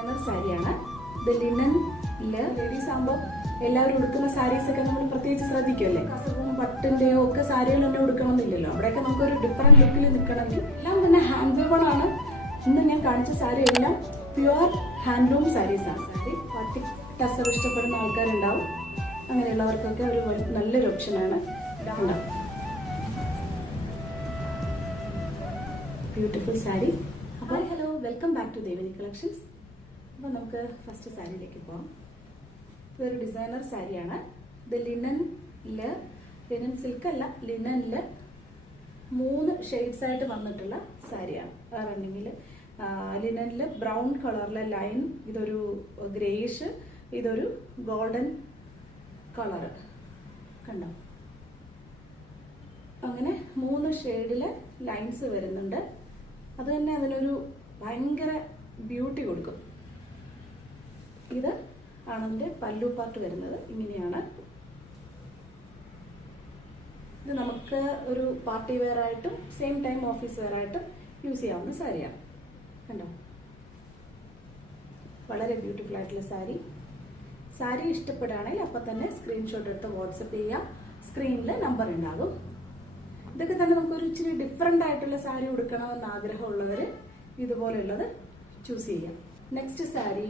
Designer സാരിയാണ്. ഇത് ലിനനില് ladies ആകുമ്പോൾ എല്ലാവരും ഉടുക്കുന്ന സാരീസ് ഒക്കെ നമ്മൾ പ്രത്യേകിച്ച് ശ്രദ്ധിക്കുമല്ലേ. കസവും പട്ടിന്റെയോ ഒക്കെ സാരികൾ തന്നെ ഉടുക്കണമെന്നില്ലല്ലോ. അവിടെയൊക്കെ നമുക്കൊരു ഡിഫറെന്റ് ലുക്കിൽ നിൽക്കണമെങ്കിൽ എല്ലാം തന്നെ ഹാൻഡ് വീവൺ ആണ്. ഇന്ന് ഞാൻ കാണിച്ച സാരി എല്ലാം പ്യുവർ ഹാൻഡ്ലൂം സാരീസ് ആണ്. സാരി പാർട്ടി ടസർ ഇഷ്ടപ്പെടുന്ന ആൾക്കാരുണ്ടാവും. അങ്ങനെയുള്ളവർക്കൊക്കെ ഒരു നല്ലൊരു ഓപ്ഷനാണ്. ഉണ്ടാവും ബ്യൂട്ടിഫുൾ സാരി. അപ്പോൾ hello, welcome back to Devani collections. അപ്പോൾ നമുക്ക് ഫസ്റ്റ് സാരിയിലേക്ക് പോകാം. ഇതൊരു ഡിസൈനർ സാരിയാണ്. ഇത് ലിനൻ സിൽക്ക് അല്ല, ലിനനില് 3 ഷെയ്ഡ്സ് ആയിട്ട് വന്നിട്ടുള്ള സാരിയാണ്. റണ്ണിങ്ങിൽ ലിനനില് ബ്രൗൺ കളറിലെ ലൈൻ, ഇതൊരു ഗ്രേയിഷ്, ഇതൊരു ഗോൾഡൻ കളറ് കണ്ടോ. അങ്ങനെ 3 ഷെയ്ഡില് ലൈൻസ് വരുന്നുണ്ട്. അത് തന്നെ അതിനൊരു ഭയങ്കര ബ്യൂട്ടി കൊടുക്കും. ഇത് ആണ് അതിന്റെ പല്ലു പാർട്ട് വരുന്നത്. ഇങ്ങനെയാണ്. ഇത് നമുക്ക് ഒരു പാർട്ടി വെയർ ആയിട്ടും സെയിം ടൈം ഓഫീസ് വെയർ ആയിട്ടും യൂസ് ചെയ്യാവുന്ന സാരിയാണ്. കണ്ടോ, വളരെ ബ്യൂട്ടിഫുൾ ആയിട്ടുള്ള സാരി. സാരി ഇഷ്ടപ്പെടുകയാണെങ്കിൽ അപ്പം തന്നെ സ്ക്രീൻഷോട്ട് എടുത്ത് വാട്സപ്പ് ചെയ്യാം. സ്ക്രീനിൽ നമ്പർ ഉണ്ടാകും. ഇതൊക്കെ തന്നെ നമുക്കൊരു ഇച്ചിരി ഡിഫറെൻ്റ് ആയിട്ടുള്ള സാരി ഉടുക്കണമെന്ന് ആഗ്രഹമുള്ളവർ ഇതുപോലെയുള്ളത് ചൂസ് ചെയ്യാം. നെക്സ്റ്റ് സാരി,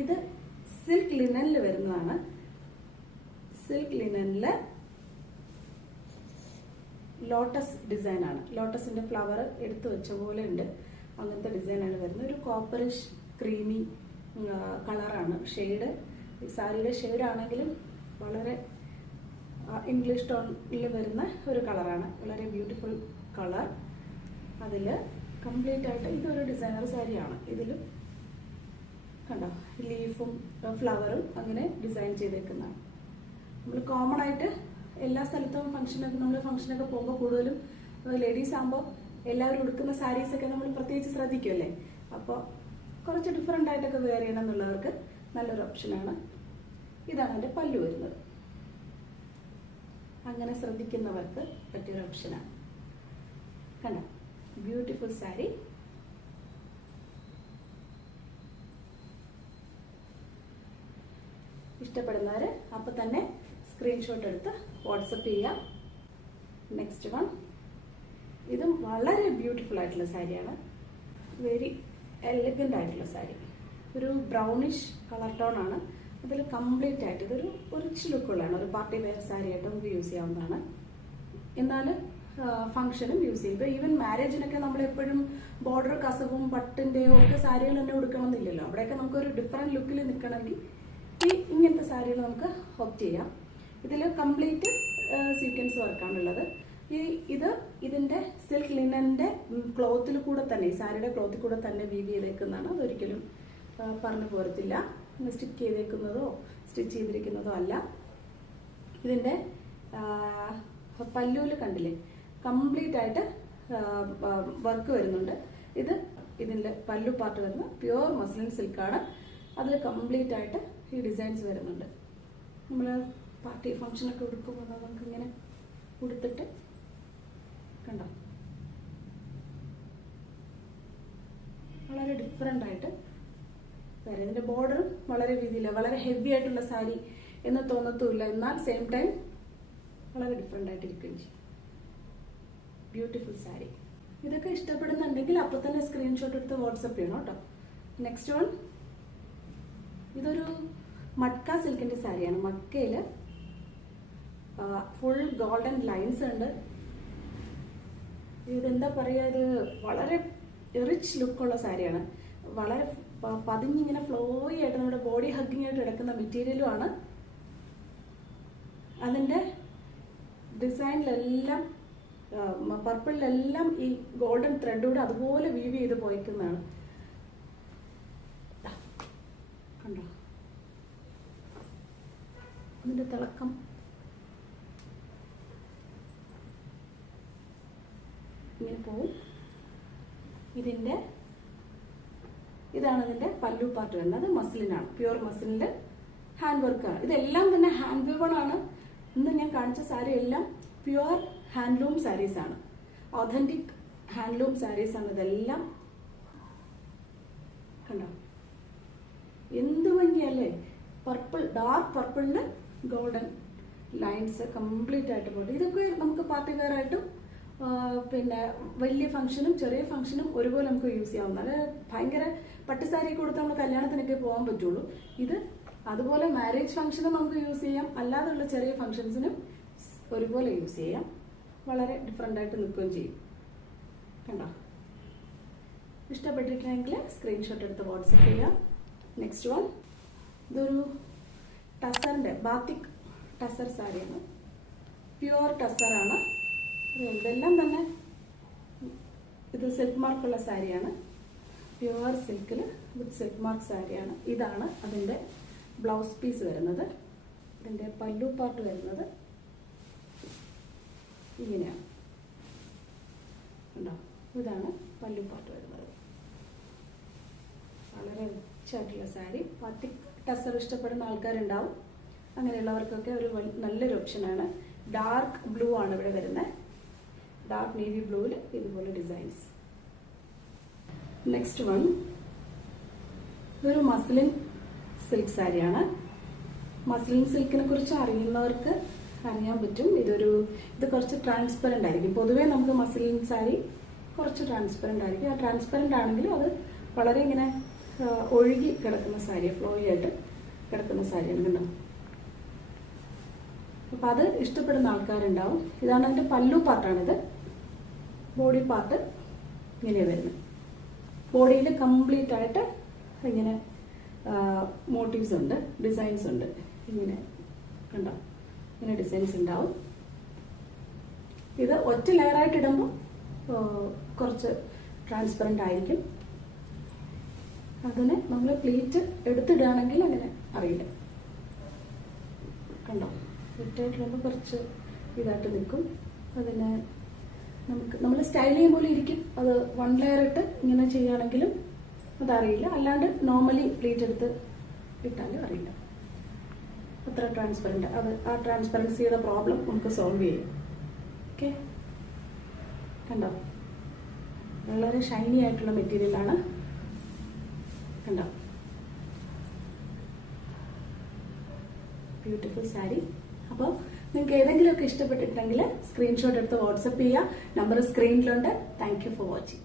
ഇത് സിൽക്ക് ലിനനിൽ വരുന്നതാണ്. സിൽക്ക് ലിനനില് ലോട്ടസ് ഡിസൈൻ ആണ്. ലോട്ടസിന്റെ ഫ്ലവർ എടുത്തു വെച്ച പോലെ ഉണ്ട്. അങ്ങനത്തെ ഡിസൈനാണ് വരുന്നത്. ഒരു കോപ്പറിഷ് ക്രീമി കളറാണ് ഷെയ്ഡ്. സാരിയുടെ ഷെയ്ഡ് ആണെങ്കിലും വളരെ ഇംഗ്ലീഷ് ടോണിൽ വരുന്ന ഒരു കളറാണ്. വളരെ ബ്യൂട്ടിഫുൾ കളർ. അതിൽ കംപ്ലീറ്റ് ആയിട്ട് ഇതൊരു ഡിസൈനർ സാരിയാണ്. ഇതിലും കണ്ടോ, ലീഫും ഫ്ലവറും അങ്ങനെ ഡിസൈൻ ചെയ്തേക്കുന്നതാണ്. നമ്മൾ കോമൺ ആയിട്ട് എല്ലാ സ്ഥലത്തും ഫംഗ്ഷനൊക്കെ പോകുമ്പോൾ കൂടുതലും ലേഡീസ് ആകുമ്പോൾ എല്ലാവരും ഉടുക്കുന്ന സാരീസൊക്കെ നമ്മൾ പ്രത്യേകിച്ച് ശ്രദ്ധിക്കുമല്ലേ. അപ്പോൾ കുറച്ച് ഡിഫറെൻ്റ് ആയിട്ടൊക്കെ വെയർ ചെയ്യണം എന്നുള്ളവർക്ക് നല്ലൊരു ഓപ്ഷനാണ്. ഇതാണ് എൻ്റെ പല്ലു വരുന്നത്. അങ്ങനെ ശ്രദ്ധിക്കുന്നവർക്ക് പറ്റിയൊരു ഓപ്ഷനാണ്. കണ്ടോ, ബ്യൂട്ടിഫുൾ സാരി. ഇഷ്ടപ്പെടുന്നവർ അപ്പം തന്നെ സ്ക്രീൻഷോട്ട് എടുത്ത് വാട്സപ്പ് ചെയ്യാം. നെക്സ്റ്റ് വൺ, ഇതും വളരെ ബ്യൂട്ടിഫുൾ ആയിട്ടുള്ള സാരിയാണ്. വെരി എലഗൻ്റ് ആയിട്ടുള്ള സാരി. ഒരു ബ്രൗണിഷ് കളർ ടോൺ ആണ്. അതിൽ കംപ്ലീറ്റ് ആയിട്ട് ഇതൊരു റിച്ച് ലുക്കുള്ളതാണ്. ഒരു പാർട്ടി വെയർ സാരി ആയിട്ട് നമുക്ക് യൂസ് ചെയ്യാവുന്നതാണ്. എന്നാൽ ഫംഗ്ഷനും യൂസ് ചെയ്യും. ഇപ്പോൾ ഈവൻ മാരേജിനൊക്കെ നമ്മൾ എപ്പോഴും ബോർഡർ കസവും പട്ടിന്റെയോ ഒക്കെ സാരികൾ തന്നെ ഉടുക്കണമെന്നില്ലല്ലോ. അവിടെയൊക്കെ നമുക്കൊരു ഡിഫറെന്റ് ലുക്കിൽ നിൽക്കണമെങ്കിൽ ഇങ്ങനത്തെ സാരികൾ നമുക്ക് ഓപ്റ്റ് ചെയ്യാം. ഇതിൽ കംപ്ലീറ്റ് സീക്വൻസ് വർക്കാണുള്ളത്. ഇതിന്റെ സിൽക്ക് ലിനന്റെ ക്ലോത്തിൽ കൂടെ തന്നെ, ഈ സാരിയുടെ ക്ലോത്തിൽ കൂടെ തന്നെ വീവ് ചെയ്തേക്കുന്നതാണ്. അതൊരിക്കലും പറഞ്ഞു പോരത്തില്ല. സ്റ്റിച്ച് ചെയ്തേക്കുന്നതോ സ്റ്റിച്ച് ചെയ്തിരിക്കുന്നതോ അല്ല. ഇതിന്റെ പല്ലൂല് കണ്ടില്ലേ, കംപ്ലീറ്റ് ആയിട്ട് വർക്ക് വരുന്നുണ്ട്. ഇതിന്റെ പല്ലു പാർട്ട് വരുന്ന പ്യുവർ മസ്ലിൻ സിൽക്കാണ്. അതിൽ കംപ്ലീറ്റ് ആയിട്ട് ഈ ഡിസൈൻസ് വരുന്നുണ്ട്. നമ്മൾ പാർട്ടി ഫംഗ്ഷനൊക്കെ ഉടുക്കുമ്പോൾ നമുക്ക് ഇങ്ങനെ ഉടുത്തിട്ട് കണ്ടോ, വളരെ ഡിഫറെൻ്റ് ആയിട്ട് വരും. ഇതിന്റെ ബോർഡറും വളരെ വീതിയില്ല, വളരെ ഹെവി ആയിട്ടുള്ള സാരി എന്ന് തോന്നത്തുമില്ല. എന്നാൽ സെയിം ടൈം വളരെ ഡിഫറെൻ്റ് ആയിട്ടിരിക്കുകയും ചെയ്യും. ബ്യൂട്ടിഫുൾ സാരി. ഇതൊക്കെ ഇഷ്ടപ്പെടുന്നുണ്ടെങ്കിൽ അപ്പോൾ തന്നെ സ്ക്രീൻഷോട്ട് എടുത്ത് വാട്സപ്പ് ചെയ്യണം കേട്ടോ. നെക്സ്റ്റ് വൺ, ഇതൊരു മട്ക സിൽക്കിന്റെ സാരിയാണ്. മക്കയില് ഫുൾ ഗോൾഡൻ ലൈൻസ് ഉണ്ട്. ഇതെന്താ പറയുക, ഇത് വളരെ റിച്ച് ലുക്കുള്ള സാരിയാണ്. വളരെ പതിഞ്ഞിങ്ങനെ ഫ്ലോയി ആയിട്ട് നമ്മുടെ ബോഡി ഹഗ്ഗിങ് ആയിട്ട് കിടക്കുന്ന മെറ്റീരിയലുമാണ്. അതിന്റെ ഡിസൈനിലെല്ലാം പർപ്പിളിലെല്ലാം ഈ ഗോൾഡൻ ത്രെഡൂടെ അതുപോലെ വീവ് ചെയ്ത് പോയിക്കുന്നതാണ്. കണ്ടോ, അതിന്റെ തിളക്കം. ഇങ്ങനെ പോവും. ഇതാണ് ഇതിന്റെ പല്ലു പാർട്ട് വരുന്നത്. മസ്ലിനാണ്, പ്യുവർ മസ്ലിന്റെ ഹാൻഡ് വർക്കാണ്. ഇതെല്ലാം തന്നെ ഹാൻഡ് വീവൺ ആണ്. ഇന്ന് ഞാൻ കാണിച്ച സാരി എല്ലാം പ്യുവർ ഹാൻഡ്ലൂം സാരീസ് ആണ്. ഒതന്റിക് ഹാൻഡ്ലൂം സാരീസ് ആണ് ഇതെല്ലാം. കണ്ടോ, എന്ത് ഭംഗിയല്ലേ. പർപ്പിൾ, ഡാർക്ക് പർപ്പിളിന് ഗോൾഡൻ ലൈൻസ് കംപ്ലീറ്റ് ആയിട്ട് പോയിട്ട് ഇതൊക്കെ നമുക്ക് പാർട്ടി വെയർ ആയിട്ടും പിന്നെ വലിയ ഫംഗ്ഷനും ചെറിയ ഫംഗ്ഷനും ഒരുപോലെ നമുക്ക് യൂസ് ചെയ്യാവുന്ന. അത് ഭയങ്കര പട്ടുസാരി കൊടുത്ത് നമ്മൾ കല്യാണത്തിനൊക്കെ പോകാൻ പറ്റുള്ളൂ. ഇത് അതുപോലെ മാരേജ് ഫംഗ്ഷനും നമുക്ക് യൂസ് ചെയ്യാം, അല്ലാതെയുള്ള ചെറിയ ഫംഗ്ഷൻസിനും ഒരുപോലെ യൂസ് ചെയ്യാം. വളരെ ഡിഫറെൻ്റ് ആയിട്ട് നിൽക്കുകയും ചെയ്യും. കണ്ടോ? ഇഷ്ടപ്പെട്ടിട്ടുണ്ടെങ്കിൽ സ്ക്രീൻഷോട്ട് എടുത്ത് വാട്സപ്പ് ചെയ്യാം. നെക്സ്റ്റ് വൺ, ഇതൊരു ടസറിൻ്റെ ബാത്തിക് ടസർ സാരിയാണ്. പ്യുവർ ടസറാണ്. ഇതെല്ലാം തന്നെ ഇത് സിൽക്ക് മാർക്കുള്ള സാരിയാണ്. പ്യുവർ സിൽക്കിൽ വിത്ത് സിൽക്ക് മാർക്ക് സാരിയാണ്. ഇതാണ് അതിൻ്റെ ബ്ലൗസ് പീസ് വരുന്നത്. ഇതിൻ്റെ പല്ലു പാർട്ട് വരുന്നത് ഇങ്ങനെയാണ്. ഉണ്ടോ? ഇതാണ് പല്ലു പാർട്ട് വരുന്നത്. വളരെ റിച്ചായിട്ടുള്ള സാരി. ബാത്തിക് ടസർ ഇഷ്ടപ്പെടുന്ന ആൾക്കാരുണ്ടാവും. അങ്ങനെയുള്ളവർക്കൊക്കെ ഒരു നല്ലൊരു ഓപ്ഷനാണ്. ഡാർക്ക് ബ്ലൂ ആണ് ഇവിടെ വരുന്നത്. ഡാർക്ക് നേവി ബ്ലൂവിൽ ഇതുപോലെ ഡിസൈൻസ്. നെക്സ്റ്റ് വൺ, ഇതൊരു മസ്ലിൻ സിൽക്ക് സാരിയാണ്. മസ്ലിൻ സിൽക്കിനെ കുറിച്ച് അറിയുന്നവർക്ക് അറിയാൻ പറ്റും. ഇത് കുറച്ച് ട്രാൻസ്പെറൻ്റ് ആയിരിക്കും. പൊതുവേ നമുക്ക് മസ്ലിൻ സാരി കുറച്ച് ട്രാൻസ്പെറൻ്റ് ആയിരിക്കും. ആ ട്രാൻസ്പെറൻ്റ് ആണെങ്കിലും അത് വളരെ ഇങ്ങനെ ഒഴുകി കിടക്കുന്ന സാരി, ഫ്ലോയി ആയിട്ട് കിടക്കുന്ന സാരിയാണ്. കണ്ടോ? അപ്പം അത് ഇഷ്ടപ്പെടുന്ന ആൾക്കാരുണ്ടാവും. ഇതാണ് അതിൻ്റെ പല്ലു പാർട്ടാണിത്. ബോഡി പാർട്ട് ഇങ്ങനെയാണ് വരുന്നത്. ബോഡിയിൽ കംപ്ലീറ്റ് ആയിട്ട് ഇങ്ങനെ മോട്ടീവ്സ് ഉണ്ട്, ഡിസൈൻസ് ഉണ്ട്. ഇങ്ങനെ കണ്ടോ? ഇങ്ങനെ ഡിസൈൻസ് ഉണ്ടാവും. ഇത് ഒറ്റ ലെയറായിട്ട് ഇടുമ്പോൾ കുറച്ച് ട്രാൻസ്പെറൻ്റ് ആയിരിക്കും. അതിന് നമ്മൾ പ്ലീറ്റ് എടുത്തിടുകയാണെങ്കിൽ അങ്ങനെ അറിയില്ല. കണ്ടോ? ഒറ്റയായിട്ടിടുമ്പോൾ കുറച്ച് ഇതായിട്ട് നിൽക്കും. അതിന് നമ്മൾ സ്റ്റൈൽ ചെയ്യുമ്പോൾ ഇരിക്കും. അത് വൺ ലെയർ ഇട്ട് ഇങ്ങനെ ചെയ്യുകയാണെങ്കിലും അതറിയില്ല. അല്ലാണ്ട് നോർമലി പ്ലീറ്റ് എടുത്ത് ഇട്ടാലും അറിയില്ല. അത്ര ട്രാൻസ്പെറൻ്റ്. ആ ട്രാൻസ്പെറൻസിയുടെ പ്രോബ്ലം നമുക്ക് സോൾവ് ചെയ്യും. ഓക്കെ, കണ്ടോ? വളരെ ഷൈനി ആയിട്ടുള്ള മെറ്റീരിയലാണ്. കണ്ടോ? ബ്യൂട്ടിഫുൾ സാരി. അപ്പോൾ നിങ്ങൾക്ക് ഏതെങ്കിലുമൊക്കെ ഇഷ്ടപ്പെട്ടിട്ടുണ്ടെങ്കിൽ സ്ക്രീൻഷോട്ട് എടുത്ത് വാട്സപ്പ് ചെയ്യുക. നമ്പർ സ്ക്രീനിലുണ്ട്. Thank you for watching.